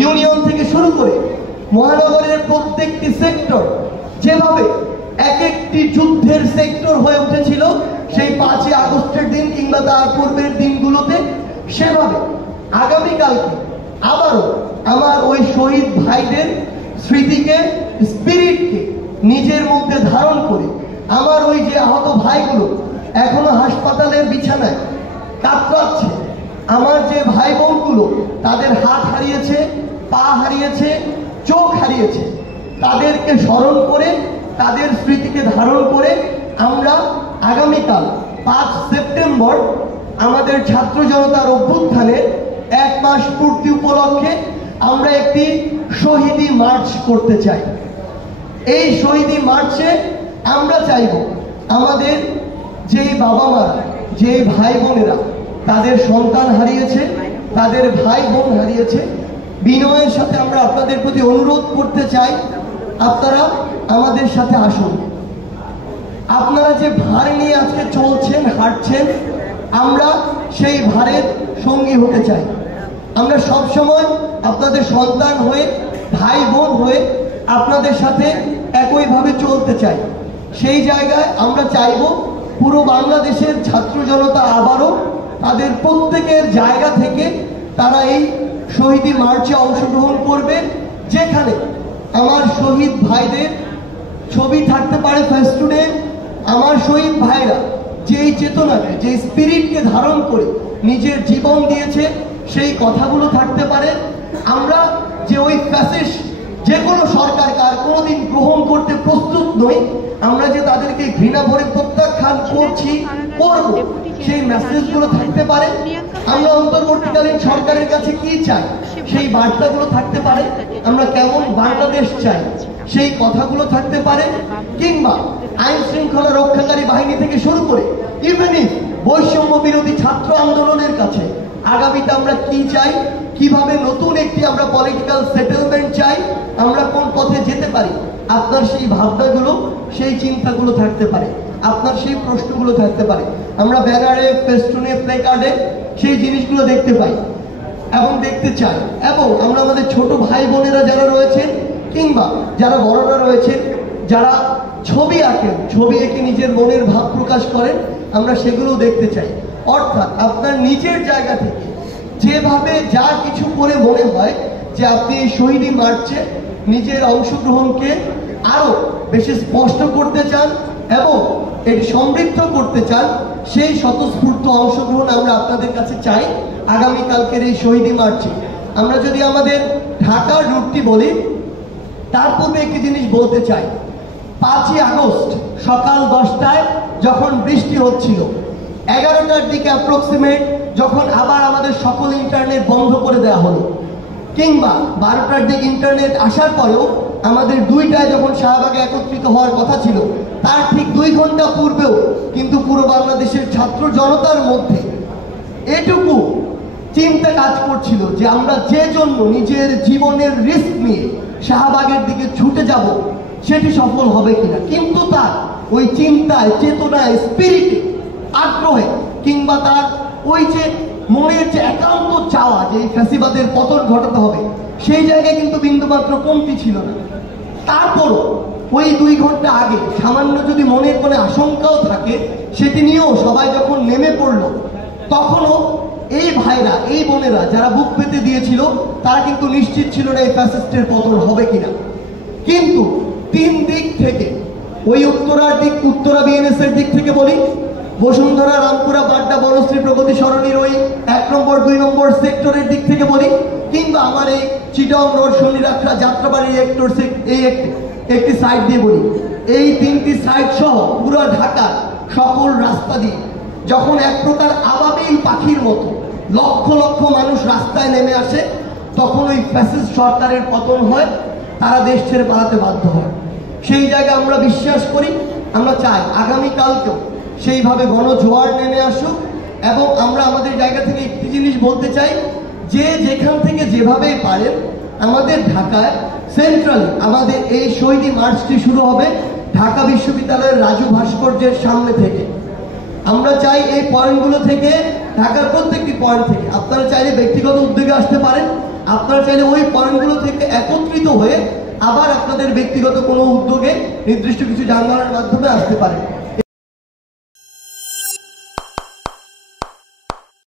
Union থেকে শুরু করে মহানগরের প্রত্যেকটি সেক্টর যেভাবে এক একটি যুদ্ধের সেক্টর হয়ে উঠেছিল সেই 5ই আগস্টের দিন কিংবা তার পূর্বের দিনগুলোতে, সেভাবে আগামীকালকে আবারও আমার ওই শহীদ ভাইদের স্মৃতিকে, স্পিরিটকে নিজের মধ্যে ধারণ করে আমার ওই যে আহত ভাইগুলো এখনো হাসপাতালের বিছানায় কাতরাচ্ছে, আমার যে ভাই বোনগুলো তাদের হাত হারিয়েছে, পা হারিয়েছে, চোখ হারিয়েছে, তাদেরকে স্মরণ করে তাদের স্মৃতিকে ধারণ করে আমরা আগামীকাল 5 সেপ্টেম্বর আমাদের ছাত্র জনতার অভ্যুত্থানের 1 মাস পূর্তি উপলক্ষে আমরা একটি শহীদি মার্চ করতে চাই। এই শহীদি মার্চে আমরা চাইব আমাদের যেই বাবা মারা, যেই ভাই বোনেরা তাদের সন্তান হারিয়েছে, তাদের ভাই বোন হারিয়েছে, বিনয়ের সাথে আমরা আপনাদের প্রতি অনুরোধ করতে চাই আপনারা আমাদের সাথে আসুন। আপনারা যে ভার নিয়ে আজকে চলছেন, হাঁটছেন, আমরা সেই ভারের সঙ্গী হতে চাই। আমরা সব সময় আপনাদের সন্তান হয়ে, ভাই বোন হয়ে আপনাদের সাথে একইভাবে চলতে চাই। সেই জায়গায় আমরা চাইব পুরো বাংলাদেশের ছাত্র জনতা আবারও তাদের প্রত্যেকের জায়গা থেকে তারা এই শহীদি মার্চে অংশগ্রহণ করবে, যেখানে আমার শহীদ ভাইদের ছবি থাকতে পারে ফেস্টুনে, আমার শহীদ ভাইরা যেই চেতনাকে, যে স্পিরিটকে ধারণ করে নিজের জীবন দিয়েছে সেই কথাগুলো থাকতে পারে। আমরা যে ওই ফ্যাসিস্ট যে কোনো সরকারকে আর কোনোদিন গ্রহণ করতে প্রস্তুত নই, আমরা যে তাদেরকে ঘৃণা ভরে প্রত্যাখ্যান করছি, করব, সেই মেসেজগুলো থাকতে পারে। আমরা অন্তর্বর্তীকালীন সরকারের কাছে কি চাই সেই বার্তাগুলো থাকতে পারে। আমরা কেমন বাংলাদেশ চাই সেই কথাগুলো থাকতে পারে। কিংবা আইন শৃঙ্খলা রক্ষাকারী বাহিনী থেকে শুরু করে ইভেন বৈষম্য বিরোধী ছাত্র আন্দোলনের কাছে আগামীতে আমরা কি চাই, কিভাবে নতুন একটি আমরা পলিটিক্যাল সেটেলমেন্ট চাই, আমরা কোন পথে যেতে পারি, আপনার সেই ভাবনাগুলো, সেই চিন্তাগুলো থাকতে পারে, আপনার সেই প্রশ্নগুলো থাকতে পারে। আমরা ব্যানারে, ফেস্টুনে, প্লেকার্ডে সেই জিনিসগুলো দেখতে পাই এবং দেখতে চাই। এবং আমরা আমাদের ছোট ভাই বোনেরা যারা রয়েছেন কিংবা যারা বড়রা রয়েছেন, যারা ছবি আঁকেন, ছবি এঁকে নিজের মনের ভাব প্রকাশ করেন, আমরা সেগুলো দেখতে চাই। অর্থাৎ আপনার নিজের জায়গা থেকে যেভাবে যা কিছু করে মনে হয় যে আপনি এই শহীদি মার্চে নিজের অংশগ্রহণকে আরো বেশি স্পষ্ট করতে চান এবং এটি সমৃদ্ধ করতে চান, সেই স্বতঃস্ফূর্ত অংশগ্রহণ আমরা আপনাদের কাছে চাই আগামীকালকের এই শহীদি মার্চে। আমরা যদি আমাদের ঢাকার রুটটি বলি, তার পূর্বে একটি জিনিস বলতে চাই। 5ই আগস্ট সকাল 10টায় যখন বৃষ্টি হচ্ছিল, 11টার দিকে অ্যাপ্রক্সিমেট যখন আবার আমাদের সকল ইন্টারনেট বন্ধ করে দেওয়া হলো, কিংবা 12টার দিকে ইন্টারনেট আসার পরেও আমাদের 2টায় যখন শাহবাগে একত্রিত হওয়ার কথা ছিল, তার ঠিক 2 ঘন্টা পূর্বেও কিন্তু পুরো বাংলাদেশের ছাত্র জনতার মধ্যে এটুকু চিন্তা কাজ করছিল যে আমরা যে জন্য নিজের জীবনের রিস্ক নিয়ে শাহবাগের দিকে ছুটে যাব সেটি সফল হবে কিনা। কিন্তু তার ওই চিন্তায়, চেতনায়, স্পিরিটে, আগ্রহে কিংবা তার ওই যে মনের যে একান্ত চাওয়া যে এই ফ্যাসিবাদের পতন ঘটাতে হবে, সেই জায়গায় কিন্তু বিন্দুমাত্র কমতি ছিল না। তারপরও ওই 2 ঘন্টা আগে সামান্য যদি মনের কোনো আশঙ্কাও থাকে, সেটি নিয়েও সবাই যখন নেমে পড়লো, তখনও এই ভাইরা, এই বোনেরা যারা বুক পেতে দিয়েছিল, তারা কিন্তু নিশ্চিত ছিল না এই ফ্যাসিস্টের পতন হবে কিনা। কিন্তু 3 দিক থেকে, ওই উত্তরার দিক, উত্তরা বিএনএস এর দিক থেকে বলি, বসুন্ধরা, রামপুরা, বাড্ডা, বনশ্রী, প্রগতি সরণির ওই 1 নম্বর 2 নম্বর সেক্টরের দিক থেকে বলি, কিংবা আমার এই চিটাং রোড, শনিরাখড়া, যাত্রাবাড়ির এই একটি সাইড দিয়ে বলি, এই 3টি সাইড সহ পুরো ঢাকার সকল রাস্তা দিয়ে যখন এক প্রকার আবাবিল পাখির মতো লক্ষ লক্ষ মানুষ রাস্তায় নেমে আসে, তখন ওই ফ্যাসিস্ট সরকারের পতন হয়, তারা দেশ ছেড়ে পালাতে বাধ্য হয়। সেই জায়গায় আমরা বিশ্বাস করি, আমরা চাই আগামীকালকেও সেইভাবে গণজোয়ার নেমে আসুক। এবং আমরা আমাদের জায়গা থেকে একটি জিনিস বলতে চাই, যে যেখান থেকে যেভাবেই পারেন আমাদের ঢাকায় সেন্ট্রালি আমাদের এই শহীদি মার্চটি শুরু হবে ঢাকা বিশ্ববিদ্যালয়ের রাজু ভাস্কর্যের সামনে থেকে। আমরা চাই এই পয়েন্টগুলো থেকে, ঢাকার প্রত্যেকটি পয়েন্ট থেকে আপনারা চাইলে ব্যক্তিগত উদ্যোগে আসতে পারেন, আপনারা চাইলে ওই পয়েন্টগুলো থেকে একত্রিত হয়ে আবার আপনাদের ব্যক্তিগত কোনো উদ্যোগে নির্দিষ্ট কিছু যানবাহনের মাধ্যমে আসতে পারেন।